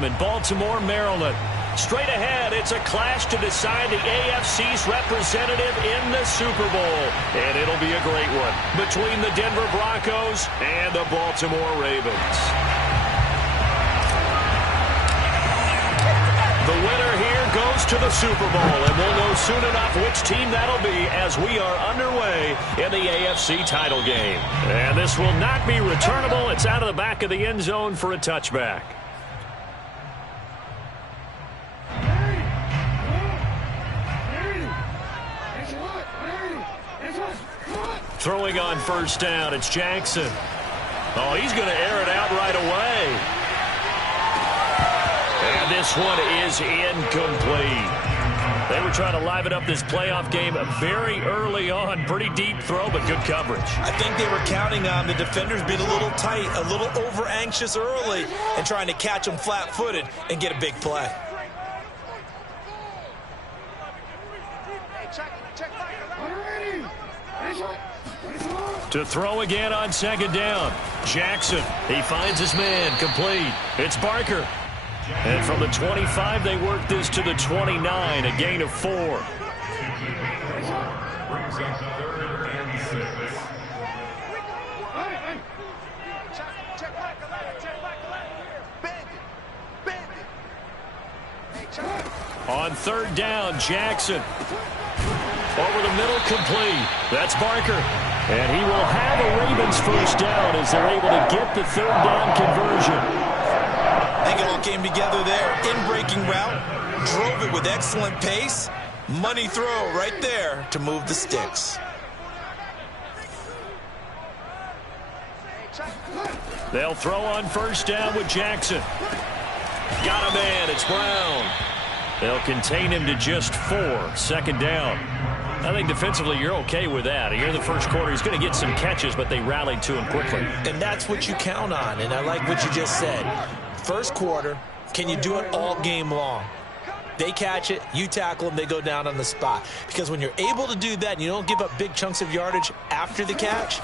Stadium in Baltimore, Maryland. Straight ahead, it's a clash to decide the AFC's representative in the Super Bowl. And it'll be a great one between the Denver Broncos and the Baltimore Ravens. The winner here goes to the Super Bowl, and we'll know soon enough which team that'll be as we are underway in the AFC title game. And this will not be returnable. It's out of the back of the end zone for a touchback. Throwing on first down, it's Jackson. Oh, he's going to air it out right away. And this one is incomplete. They were trying to liven up this playoff game very early on. Pretty deep throw, but good coverage. I think they were counting on the defenders being a little tight, a little over-anxious early, and trying to catch them flat-footed and get a big play. To throw again on second down. Jackson, he finds his man, complete. It's Barker. And from the 25, they work this to the 29, a gain of 4. On third down, Jackson. Over the middle, complete. That's Barker. And he will have a Ravens first down as they're able to get the third down conversion. I think it all came together there. In-breaking route, drove it with excellent pace. Money throw right there to move the sticks. They'll throw on first down with Jackson. Got a man, it's Brown. They'll contain him to just 4, second down. I think defensively you're okay with that. Here in the first quarter, he's going to get some catches, but they rallied to him quickly. And that's what you count on, and I like what you just said. First quarter, can you do it all game long? They catch it, you tackle them, they go down on the spot. Because when you're able to do that and you don't give up big chunks of yardage after the catch,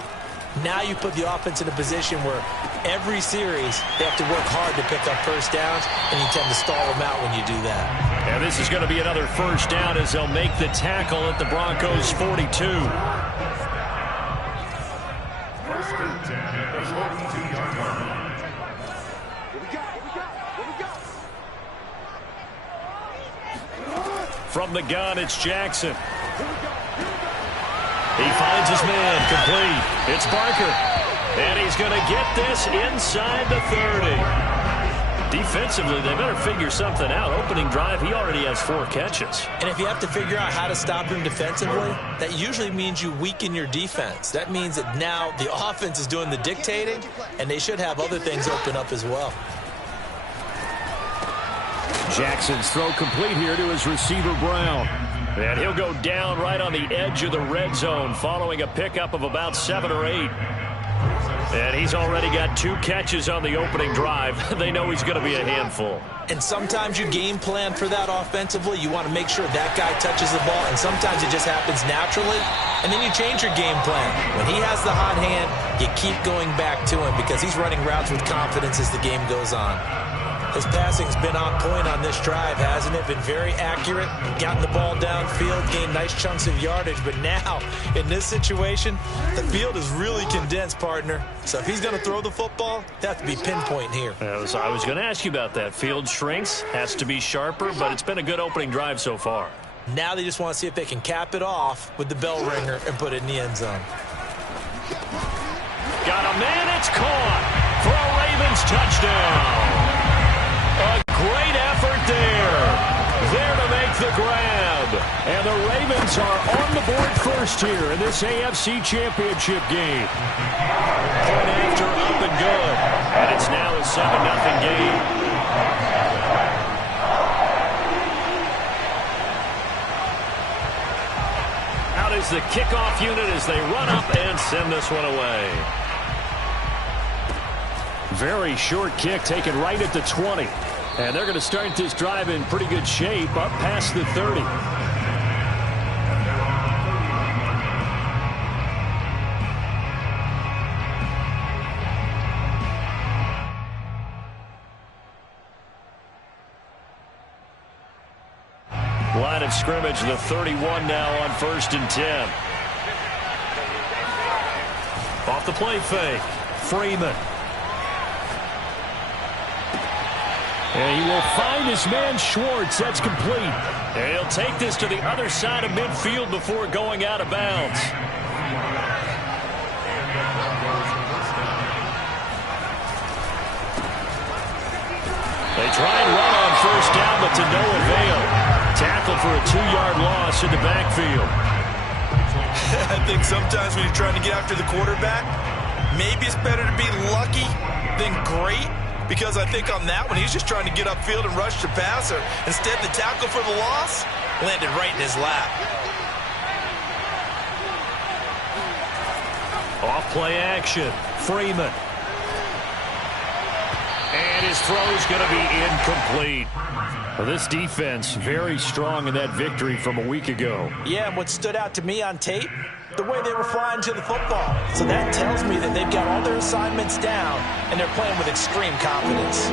now you put the offense in a position where every series they have to work hard to pick up first downs, and you tend to stall them out when you do that. And this is going to be another first down as they'll make the tackle at the Broncos' 42. From the gun, it's Jackson. He finds his man, complete. It's Barker. And he's going to get this inside the 30. Defensively, they better figure something out. Opening drive, he already has 4 catches. And if you have to figure out how to stop him defensively, that usually means you weaken your defense. That means that now the offense is doing the dictating, and they should have other things open up as well. Jackson's throw complete here to his receiver, Brown. And he'll go down right on the edge of the red zone following a pickup of about 7 or 8. And he's already got 2 catches on the opening drive. They know he's going to be a handful. And sometimes you game plan for that offensively. You want to make sure that guy touches the ball, and sometimes it just happens naturally. And then you change your game plan. When he has the hot hand, you keep going back to him because he's running routes with confidence as the game goes on. His passing's been on point on this drive, hasn't it? Been very accurate, gotten the ball downfield, gained nice chunks of yardage. But now, in this situation, the field is really condensed, partner. So if he's going to throw the football, they have to be pinpoint here. I was going to ask you about that. Field shrinks, has to be sharper, but it's been a good opening drive so far. Now they just want to see if they can cap it off with the bell ringer and put it in the end zone. Got a man, it's caught for a Ravens touchdown. A great effort there. There to make the grab. And the Ravens are on the board first here in this AFC Championship game. Point after, up and good. And it's now a 7-0 game. Out is the kickoff unit as they run up and send this one away. Very short kick taken right at the 20. And they're going to start this drive in pretty good shape up past the 30. Line of scrimmage, the 31 now on 1st and 10. Off the play fake, Freeman. And he will find his man Schwartz. That's complete. And he'll take this to the other side of midfield before going out of bounds. They try and run on 1st down, but to no avail. Tackle for a 2-yard loss in the backfield. I think sometimes when you're trying to get after the quarterback, maybe it's better to be lucky than great. Because I think on that one, he's just trying to get upfield and rush the passer. Instead, the tackle for the loss landed right in his lap. Off play action, Freeman. And his throw's going to be incomplete. Well, this defense very strong in that victory from a week ago. Yeah, and what stood out to me on tape, the way they were flying to the football. So that tells me that they've got all their assignments down, and they're playing with extreme confidence.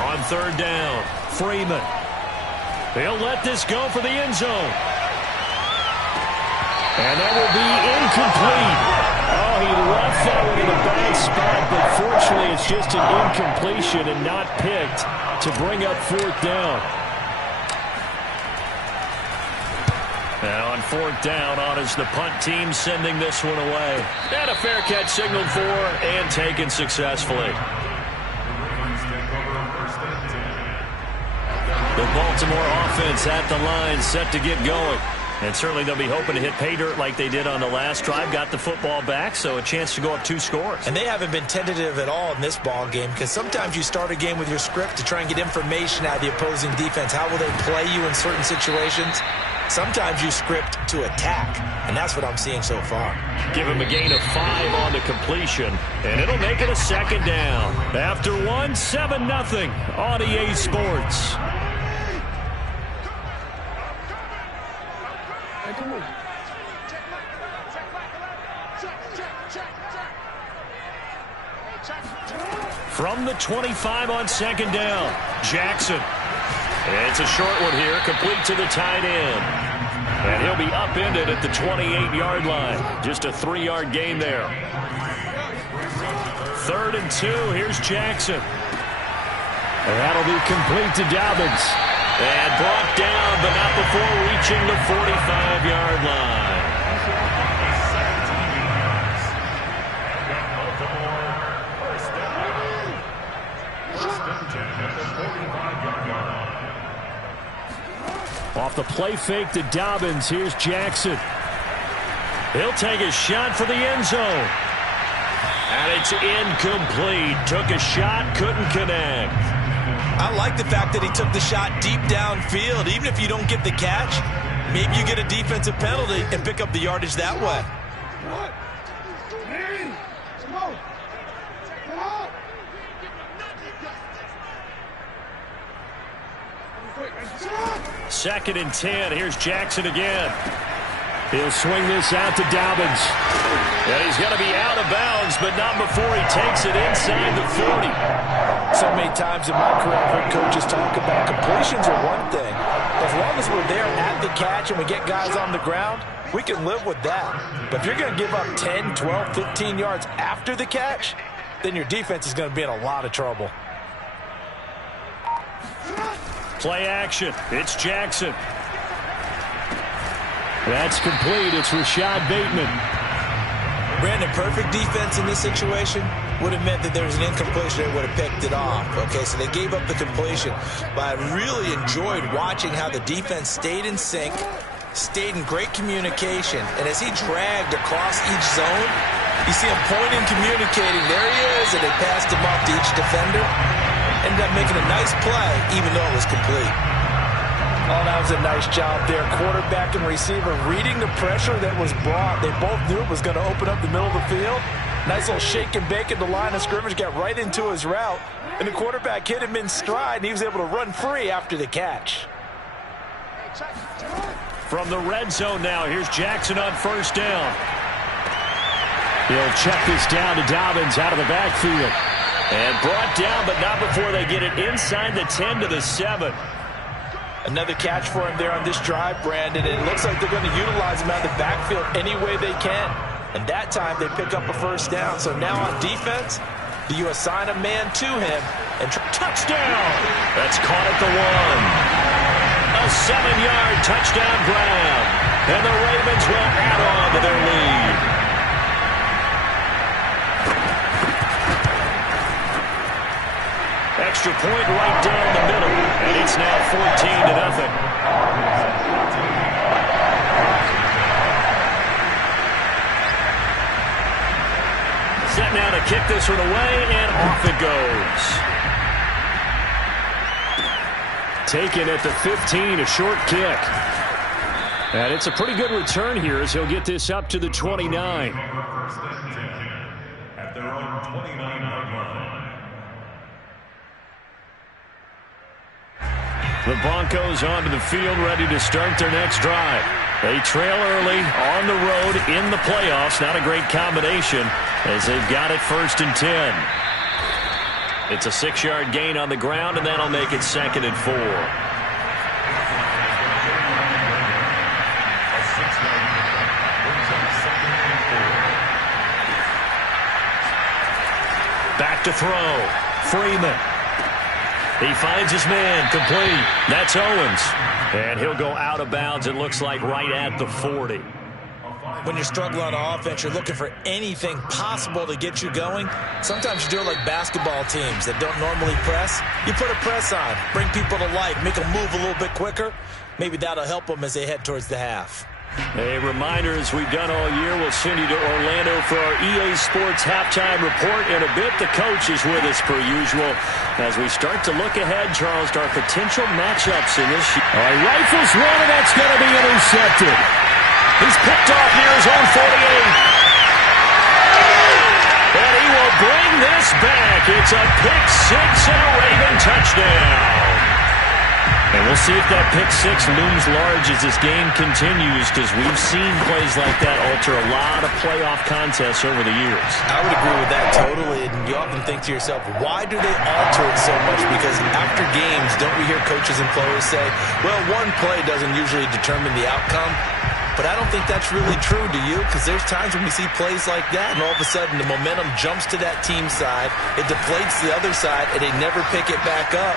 On 3rd down, Freeman. They'll let this go for the end zone. And that will be incomplete. Oh, he left that one in a bad spot, but fortunately it's just an incompletion and not picked to bring up 4th down. Now on 4th down, on is the punt team sending this one away. And a fair catch signaled for and taken successfully. The Baltimore offense at the line, set to get going. And certainly they'll be hoping to hit pay dirt like they did on the last drive. Got the football back, so a chance to go up 2 scores. And they haven't been tentative at all in this ball game, because sometimes you start a game with your script to try and get information out of the opposing defense. How will they play you in certain situations? Sometimes you script to attack, and that's what I'm seeing so far. Give him a gain of 5 on the completion, and it'll make it a 2nd down. After 1, 7-0 on EA Sports. From the 25 on 2nd down, Jackson. It's a short one here, complete to the tight end. And he'll be upended at the 28-yard line. Just a 3-yard gain there. 3rd and 2, here's Jackson. And that'll be complete to Dobbins. And brought down, but not before reaching the 45-yard line. Off the play fake to Dobbins. Here's Jackson. He'll take a shot for the end zone. And it's incomplete. Took a shot, couldn't connect. I like the fact that he took the shot deep downfield. Even if you don't get the catch, maybe you get a defensive penalty and pick up the yardage that way. Second and 10. Here's Jackson again. He'll swing this out to Dobbins. And he's going to be out of bounds, but not before he takes it inside the 40. So many times in my career, I've heard coaches talk about completions are one thing. As long as we're there at the catch and we get guys on the ground, we can live with that. But if you're going to give up 10, 12, 15 yards after the catch, then your defense is going to be in a lot of trouble. Play action. It's Jackson. That's complete. It's Rashad Bateman. Brandon, perfect defense in this situation would have meant that there was an incompletion. They would have picked it off. Okay, so they gave up the completion. But I really enjoyed watching how the defense stayed in sync, stayed in great communication. And as he dragged across each zone, you see him pointing, communicating. There he is, and they passed him off to each defender. Ended up making a nice play, even though it was complete. Oh, that was a nice job there. Quarterback and receiver reading the pressure that was brought. They both knew it was going to open up the middle of the field. Nice little shake and bake at the line of scrimmage, got right into his route. And the quarterback hit him in stride, and he was able to run free after the catch. From the red zone now, here's Jackson on first down. He'll check this down to Dobbins out of the backfield. And brought down, but not before they get it inside the 10 to the 7. Another catch for him there on this drive, Brandon. And it looks like they're going to utilize him out of the backfield any way they can. And that time they pick up a first down. So now on defense, do you assign a man to him? And touchdown! That's caught at the 1. A 7-yard touchdown grab. And the Ravens will add on to their lead. Extra point right down the middle, and it's now 14-0. Set now to kick this one away, and off it goes. Taken at the 15, a short kick. And it's a pretty good return here as he'll get this up to the 29. At their own 29-yard line. The Broncos onto the field, ready to start their next drive. They trail early on the road in the playoffs. Not a great combination as they've got it 1st and 10. It's a 6-yard gain on the ground, and that'll make it 2nd and 4. Back to throw. Freeman. He finds his man, complete. That's Owens. And he'll go out of bounds, it looks like, right at the 40. When you're struggling on offense, you're looking for anything possible to get you going. Sometimes you do it like basketball teams that don't normally press. You put a press on, bring people to life, make them move a little bit quicker. Maybe that'll help them as they head towards the half. A reminder, as we've done all year, we'll send you to Orlando for our EA Sports halftime report. In a bit, the coach is with us per usual as we start to look ahead, Charles, to our potential matchups in this year. All right, rifles one, and that's going to be intercepted. He's picked off near his own 48. And he will bring this back. It's a pick six and a Raven touchdown. And we'll see if that pick six looms large as this game continues, because we've seen plays like that alter a lot of playoff contests over the years. I would agree with that totally. And you often think to yourself, why do they alter it so much? Because after games, don't we hear coaches and players say, well, one play doesn't usually determine the outcome. But I don't think that's really true, do you? Because there's times when we see plays like that, and all of a sudden the momentum jumps to that team side, it deflates the other side, and they never pick it back up.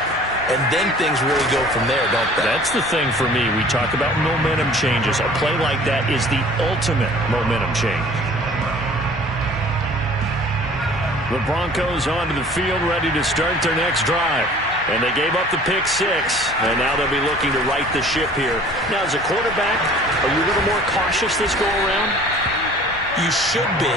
And then things really go from there, don't they? That's the thing for me. We talk about momentum changes. A play like that is the ultimate momentum change. The Broncos onto the field, ready to start their next drive. And they gave up the pick six, and now they'll be looking to right the ship here. Now, as a quarterback, are you a little more cautious this go around? You should be,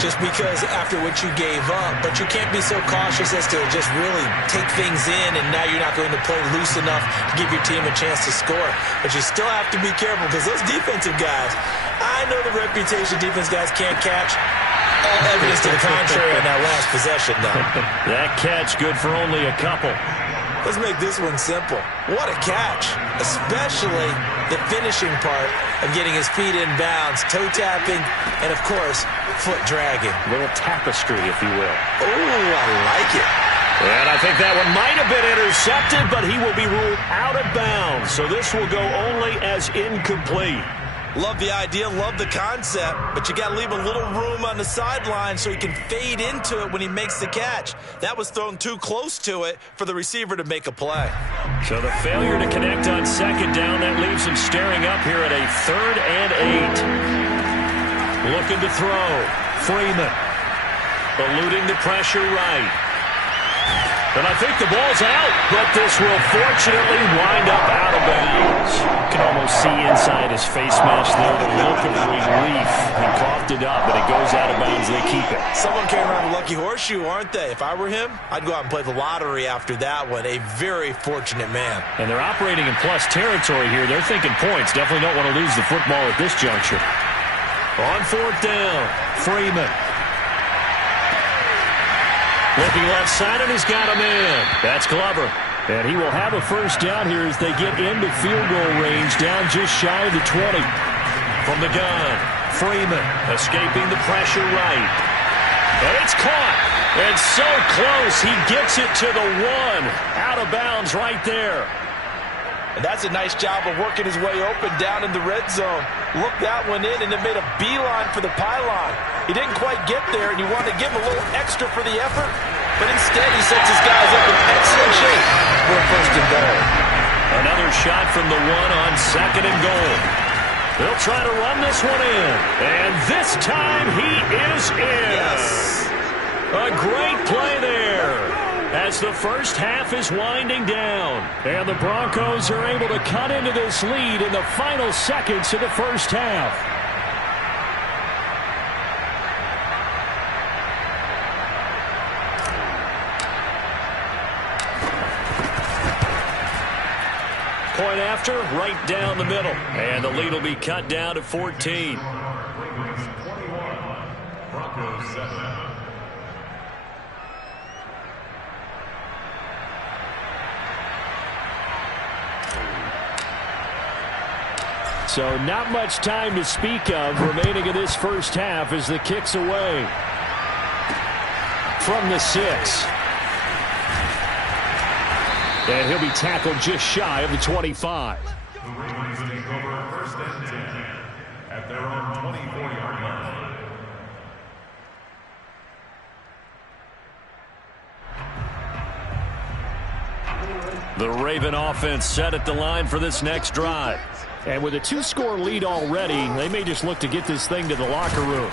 just because after what you gave up. But you can't be so cautious as to just really take things in, and now you're not going to play loose enough to give your team a chance to score. But you still have to be careful, because those defensive guys, I know the reputation defense guys can't catch. All evidence to the contrary on that last possession, though. That catch good for only a couple. Let's make this one simple. What a catch, especially the finishing part of getting his feet in bounds, toe tapping, and, of course, foot dragging. A little tapestry, if you will. Oh, I like it. And I think that one might have been intercepted, but he will be ruled out of bounds. So this will go only as incomplete. Love the idea, love the concept, but you got to leave a little room on the sideline so he can fade into it when he makes the catch. That was thrown too close to it for the receiver to make a play. So the failure to connect on second down, that leaves him staring up here at a 3rd and 8. Looking to throw. Freeman eluding the pressure right. And I think the ball's out, but this will fortunately wind up out of bounds. You can almost see inside his face mask there the look of relief. He coughed it up, but it goes out of bounds. They keep it. Someone came around a lucky horseshoe, aren't they? If I were him, I'd go out and play the lottery after that one. A very fortunate man. And they're operating in plus territory here. They're thinking points. Definitely don't want to lose the football at this juncture. On 4th down, Freeman. Looking left side, and he's got a man. That's Glover. And he will have a first down here as they get into field goal range, down just shy of the 20. From the gun, Freeman escaping the pressure right. And it's caught. It's so close. He gets it to the 1. Out of bounds right there. And that's a nice job of working his way open down in the red zone. Looked that one in and it made a beeline for the pylon. He didn't quite get there, and you wanted to give him a little extra for the effort, but instead he sets his guys up in excellent shape for a first and goal. Another shot from the 1 on 2nd and goal. They'll try to run this one in, and this time he is in. Yes. A great play there as the first half is winding down, and the Broncos are able to cut into this lead in the final seconds of the first half. Point after, right down the middle, and the lead will be cut down to 14. Ravens 21, Broncos 7. So not much time to speak of remaining in this first half as the kick's away from the 6. And he'll be tackled just shy of the 25. The Ravens take over first and 10 at their own 24-yard line. The Raven offense set at the line for this next drive. And with a 2-score lead already, they may just look to get this thing to the locker room.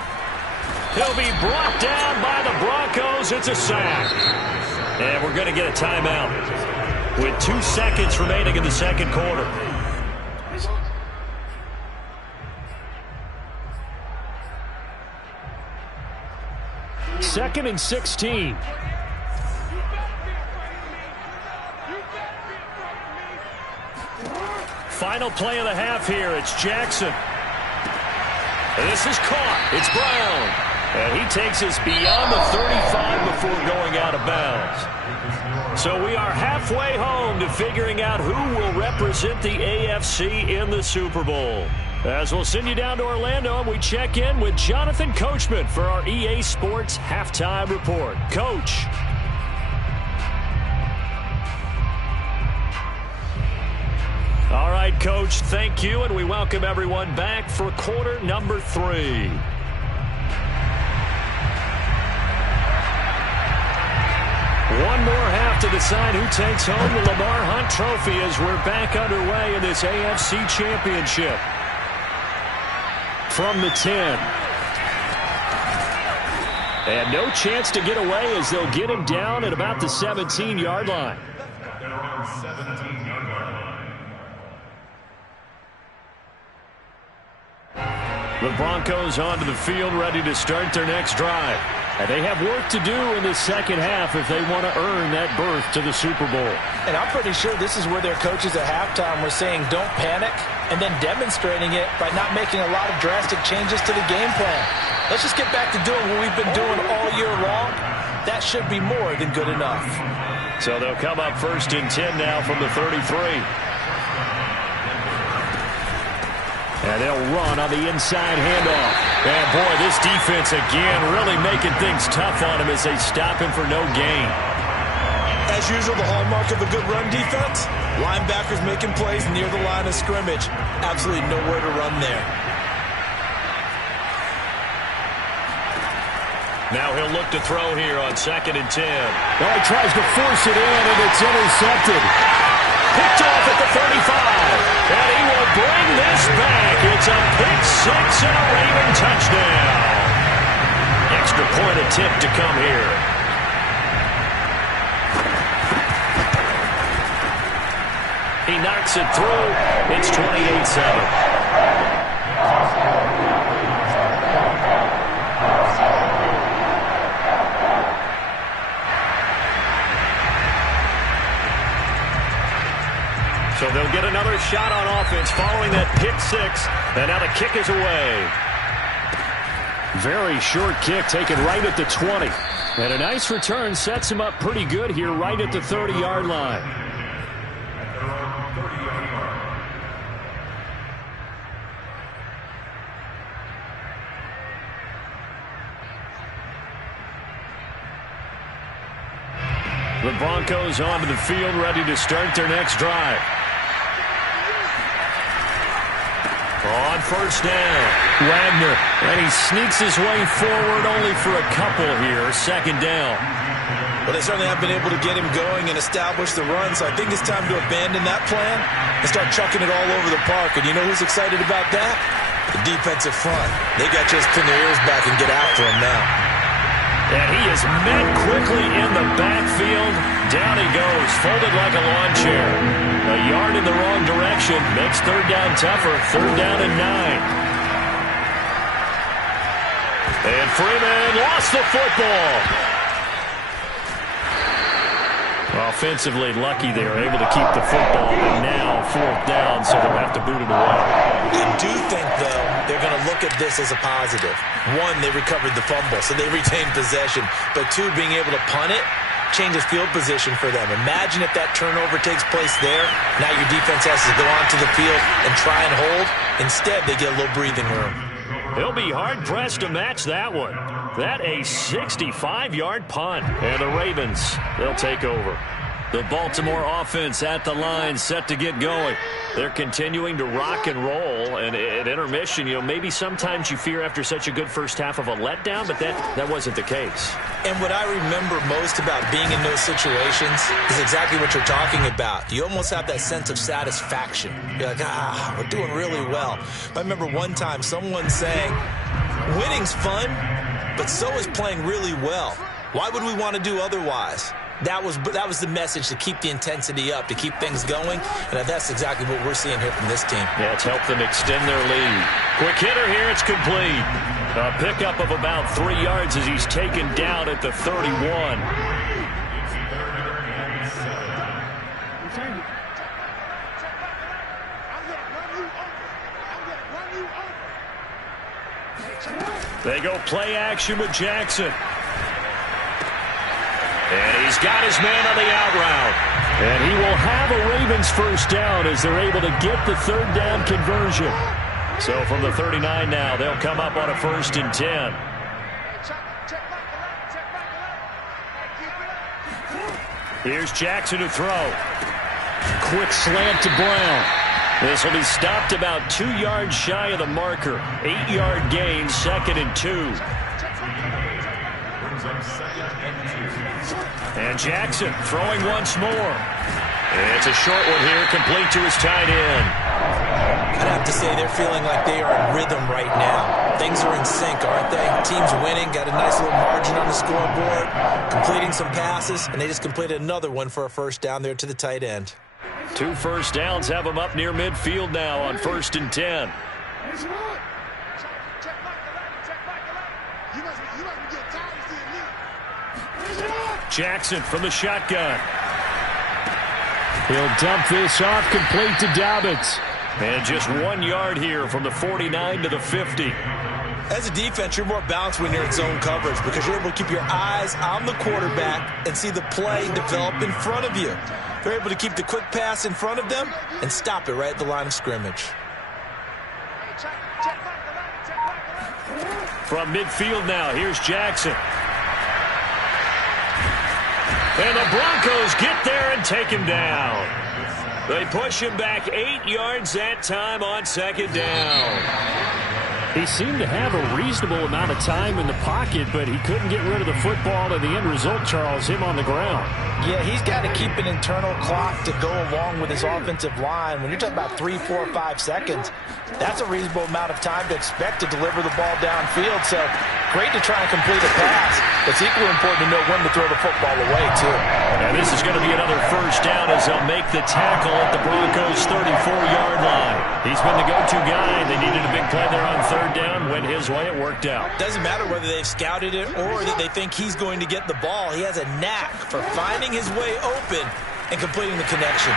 He'll be brought down by the Broncos. It's a sack. And we're going to get a timeout with 2 seconds remaining in the second quarter. Second and 16. Final play of the half here. It's Jackson. This is caught. It's Brown. And he takes us beyond the 35 before going out of bounds. So we are halfway home to figuring out who will represent the AFC in the Super Bowl. As we'll send you down to Orlando, and we check in with Jonathan Coachman for our EA Sports Halftime Report. Coach. All right, Coach, thank you, and we welcome everyone back for quarter number 3. One more half to decide who takes home the Lamar Hunt Trophy as we're back underway in this AFC Championship. From the 10. And no chance to get away as they'll get him down at about the 17-yard line. At their own 17-yard line. The Broncos onto the field ready to start their next drive. And they have work to do in the second half if they want to earn that berth to the Super Bowl. And I'm pretty sure this is where their coaches at halftime were saying don't panic, and then demonstrating it by not making a lot of drastic changes to the game plan. Let's just get back to doing what we've been doing all year long. That should be more than good enough. So they'll come up first and 10 now from the 33. And they'll run on the inside handoff. And, boy, this defense again really making things tough on him as they stop him for no gain. As usual, the hallmark of a good run defense, linebackers making plays near the line of scrimmage. Absolutely nowhere to run there. Now he'll look to throw here on 2nd and 10. Oh, he tries to force it in, and it's intercepted. Picked off at the 35. And he will bring this back. It's a pick 6 and a Raven touchdown. Extra point attempt to come here. He knocks it through. It's 28-7. So they'll get another shot on offense following that pick 6. And now the kick is away. Very short kick taken right at the 20. And a nice return sets him up pretty good here right at the 30-yard line. At their own 30-yard line. The Broncos onto the field, ready to start their next drive. On first down, Wagner, and he sneaks his way forward only for a couple here. Second down. Well, they certainly have been able to get him going and establish the run, so I think it's time to abandon that plan and start chucking it all over the park. And you know who's excited about that? The defensive front. They got to just pin their ears back and get after him now. And he is met quickly in the backfield. Down he goes, folded like a lawn chair. A yard in the wrong direction makes third down tougher. Third down and 9. And Freeman lost the football. Offensively lucky they are able to keep the football, and now fourth down, so they'll have to boot it away. I do think, though, they're going to look at this as a positive. One, they recovered the fumble, so they retained possession. But two, being able to punt it changes field position for them. Imagine if that turnover takes place there. Now your defense has to go onto the field and try and hold. Instead, they get a little breathing room. He'll be hard-pressed to match that one. That a 65-yard punt. And the Ravens, they'll take over. The Baltimore offense at the line, set to get going. They're continuing to rock and roll. And at intermission, you know, maybe sometimes you fear after such a good first half of a letdown, but that wasn't the case. And what I remember most about being in those situations is exactly what you're talking about. You almost have that sense of satisfaction. You're like, we're doing really well. I remember one time someone saying, winning's fun, but so is playing really well. Why would we want to do otherwise? That was the message, to keep the intensity up, to keep things going, and that's exactly what we're seeing here from this team. Yeah, it's helped them extend their lead. Quick hitter here, it's complete. A pickup of about 3 yards as he's taken down at the 31. They go play action with Jackson. And he's got his man on the out route. And he will have a Ravens first down as they're able to get the third down conversion. So from the 39 now, they'll come up on a 1st and 10. Here's Jackson to throw. Quick slant to Brown. This will be stopped about 2 yards shy of the marker. 8-yard gain, 2nd and 2. And Jackson throwing once more. It's a short one here, complete to his tight end. I'd have to say they're feeling like they are in rhythm right now. Things are in sync, aren't they? Team's winning, got a nice little margin on the scoreboard, completing some passes, and they just completed another one for a first down there to the tight end. 2 first downs have them up near midfield now on 1st and 10. Jackson from the shotgun. He'll dump this off, complete to Dobbins. And just 1 yard here from the 49 to the 50. As a defense, you're more balanced when you're in zone coverage because you're able to keep your eyes on the quarterback and see the play develop in front of you. They're able to keep the quick pass in front of them and stop it right at the line of scrimmage. From midfield now, here's Jackson. And the Broncos get there and take him down. They push him back 8 yards that time on 2nd down. He seemed to have a reasonable amount of time in the pocket, but he couldn't get rid of the football, and the end result, Charles, him on the ground. Yeah, he's got to keep an internal clock to go along with his offensive line. When you're talking about 3, 4, 5 seconds, that's a reasonable amount of time to expect to deliver the ball downfield. So great to try and complete a pass. It's equally important to know when to throw the football away, too. And this is going to be another first down as they'll make the tackle at the Broncos' 34-yard line. He's been the go-to guy. They needed a big play there on 3rd down. Went his way. It worked out. Doesn't matter whether they've scouted it or that they think he's going to get the ball. He has a knack for finding his way open and completing the connection.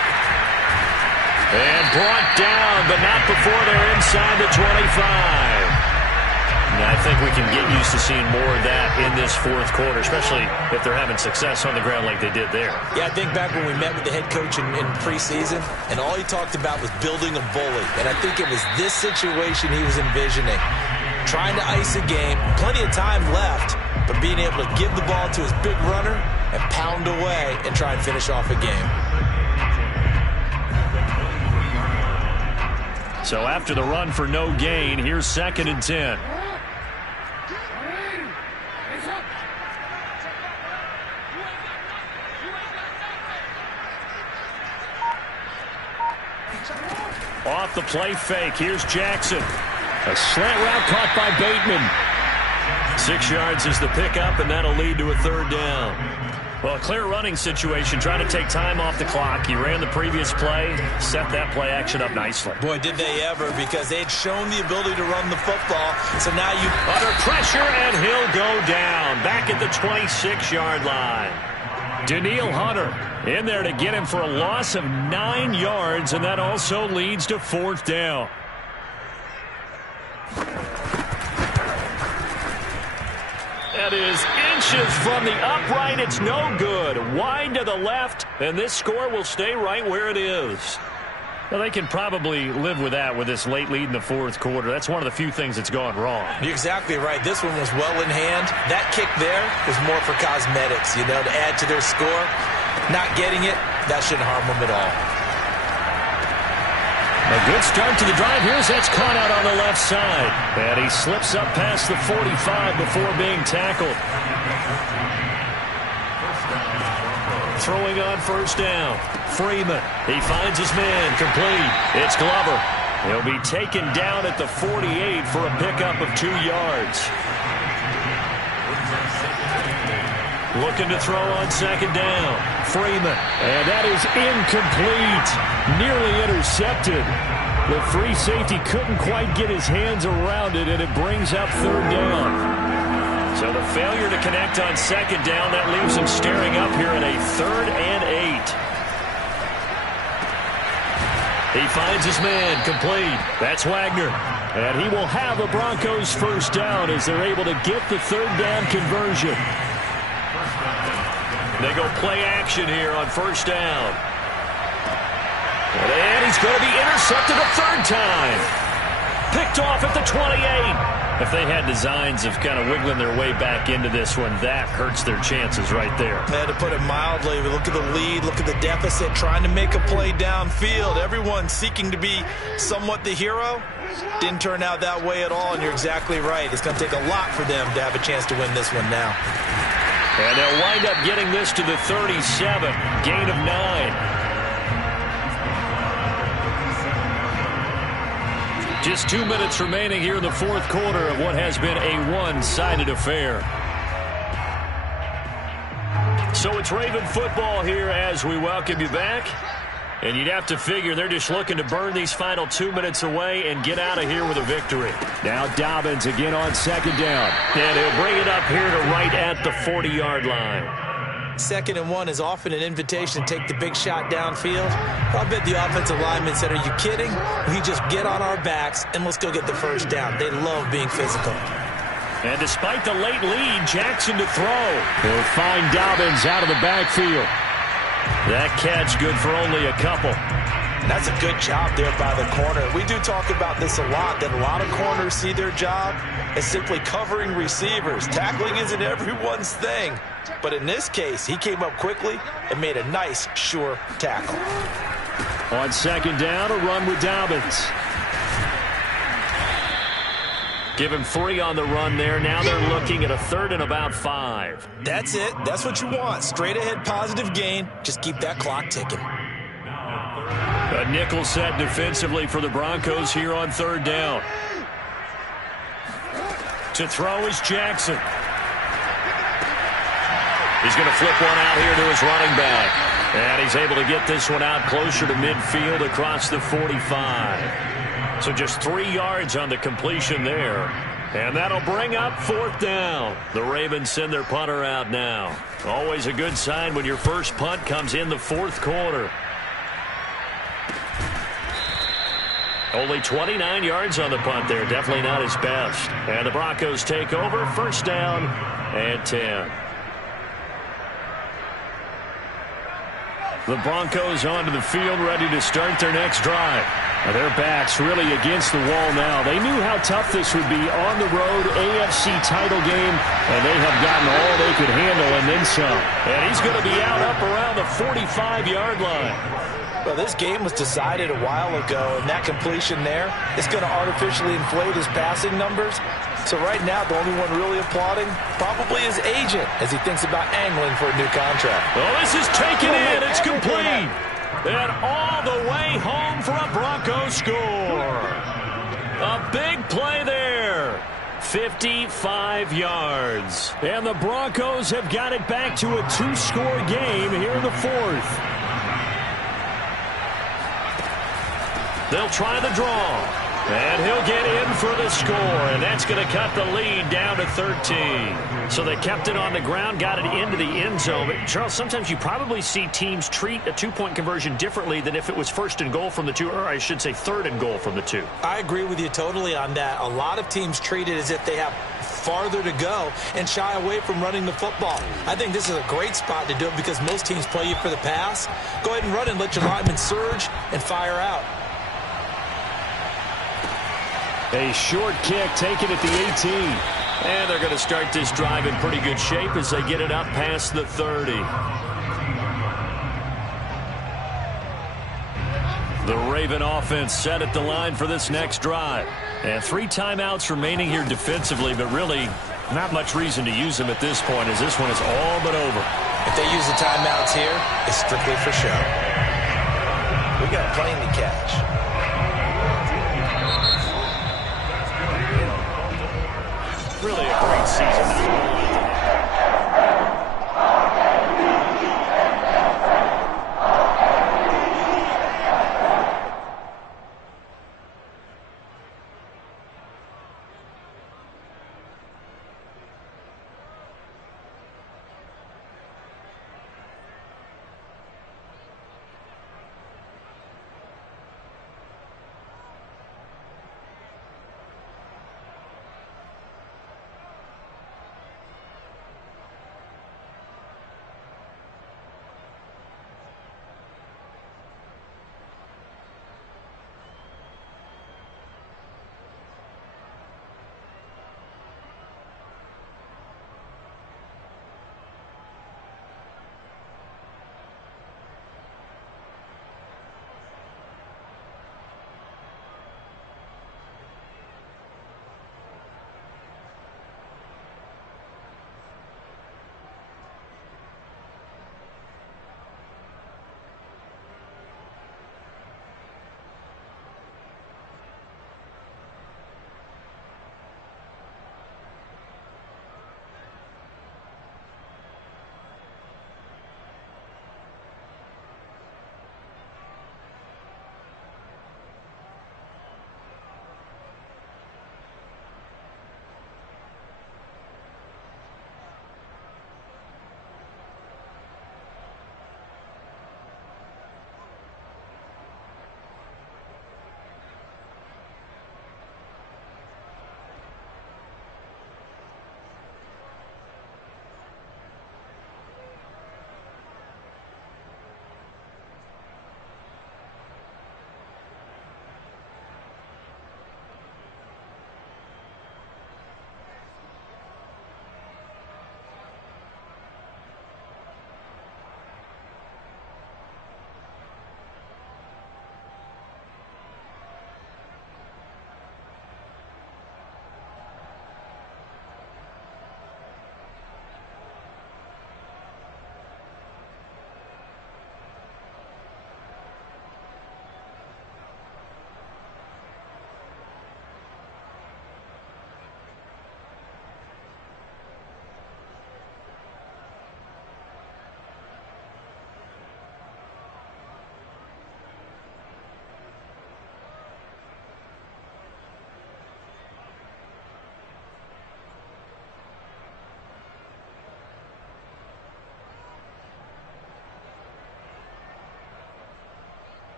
And brought down, but not before they're inside the 25. And I think we can get used to seeing more of that in this 4th quarter, especially if they're having success on the ground like they did there. Yeah, I think back when we met with the head coach in preseason, and all he talked about was building a bully. And I think it was this situation he was envisioning. Trying to ice a game, plenty of time left, but being able to give the ball to his big runner and pound away and try and finish off a game. So after the run for no gain, here's 2nd and 10. Off the play fake. Here's Jackson. A slant route caught by Bateman. 6 yards is the pickup, and that'll lead to a 3rd down. Well, a clear running situation, trying to take time off the clock. He ran the previous play, set that play action up nicely. Boy, did they ever, because they'd shown the ability to run the football. So now you... Under pressure, and he'll go down. Back at the 26-yard line. Daniil Hunter in there to get him for a loss of 9 yards, and that also leads to 4th down. That is inches from the upright. It's no good. Wide to the left, and this score will stay right where it is. Well, they can probably live with that with this late lead in the 4th quarter. That's one of the few things that's gone wrong. You're exactly right. This one was well in hand. That kick there was more for cosmetics, you know, to add to their score. Not getting it, that shouldn't harm them at all. A good start to the drive. Here's that's caught out on the left side. And he slips up past the 45 before being tackled. Throwing on 1st down. Freeman. He finds his man. Complete. It's Glover. He'll be taken down at the 48 for a pickup of 2 yards. Looking to throw on 2nd down. Freeman. And that is incomplete. Nearly intercepted. The free safety couldn't quite get his hands around it, and it brings up 3rd down. So the failure to connect on 2nd down, that leaves him staring up here at a 3rd and 8. He finds his man. Complete. That's Wagner. And he will have the Broncos 1st down as they're able to get the 3rd down conversion. They go play action here on 1st down. And he's going to be intercepted a 3rd time. Picked off at the 28. If they had designs of kind of wiggling their way back into this one, that hurts their chances right there. To put it mildly, look at the lead, look at the deficit, trying to make a play downfield. Everyone seeking to be somewhat the hero. Didn't turn out that way at all, and you're exactly right. It's going to take a lot for them to have a chance to win this one now. And they'll wind up getting this to the 37, gain of 9. Just 2 minutes remaining here in the 4th quarter of what has been a one-sided affair. So it's Raven football here as we welcome you back. And you'd have to figure they're just looking to burn these final 2 minutes away and get out of here with a victory. Now Dobbins again on 2nd down. And he'll bring it up here to right at the 40-yard line. 2nd and 1 is often an invitation to take the big shot downfield. I bet the offensive lineman said, "Are you kidding? We just get on our backs and let's go get the 1st down." They love being physical. And despite the late lead, Jackson to throw. He'll find Dobbins out of the backfield. That catch good for only a couple. That's a good job there by the corner. We do talk about this a lot, that a lot of corners see their job as simply covering receivers. Tackling isn't everyone's thing. But in this case, he came up quickly and made a nice, sure tackle. On 2nd down, a run with Dobbins. Give him 3 on the run there. Now they're looking at a 3rd and about 5. That's it. That's what you want. Straight ahead positive gain. Just keep that clock ticking. A nickel set defensively for the Broncos here on 3rd down. To throw is Jackson. He's going to flip one out here to his running back. And he's able to get this one out closer to midfield across the 45. So just 3 yards on the completion there. And that'll bring up 4th down. The Ravens send their punter out now. Always a good sign when your first punt comes in the 4th quarter. Only 29 yards on the punt there. Definitely not his best. And the Broncos take over. 1st down and 10. The Broncos onto the field, ready to start their next drive. Their backs really against the wall now. They knew how tough this would be on the road, AFC title game, and they have gotten all they could handle and then some. And he's going to be out up around the 45-yard line. Well, this game was decided a while ago, and that completion there is going to artificially inflate his passing numbers. So right now, the only one really applauding probably his agent as he thinks about angling for a new contract. Well, this is taken in. It's complete. And all the way home for a Broncos score. A big play there. 55 yards. And the Broncos have got it back to a two-score game here in the fourth. They'll try the draw. And he'll get in for the score, and that's going to cut the lead down to 13. So they kept it on the ground, got it into the end zone. But, Charles, sometimes you probably see teams treat a two-point conversion differently than if it was first and goal from the two, or I should say third and goal from the two. I agree with you totally on that. A lot of teams treat it as if they have farther to go and shy away from running the football. I think this is a great spot to do it because most teams play you for the pass. Go ahead and run and let your linemen surge and fire out. A short kick taken at the 18. And they're going to start this drive in pretty good shape as they get it up past the 30. The Raven offense set at the line for this next drive. And 3 timeouts remaining here defensively, but really not much reason to use them at this point as this one is all but over. If they use the timeouts here, it's strictly for show. We got a plane to catch. Really a great season.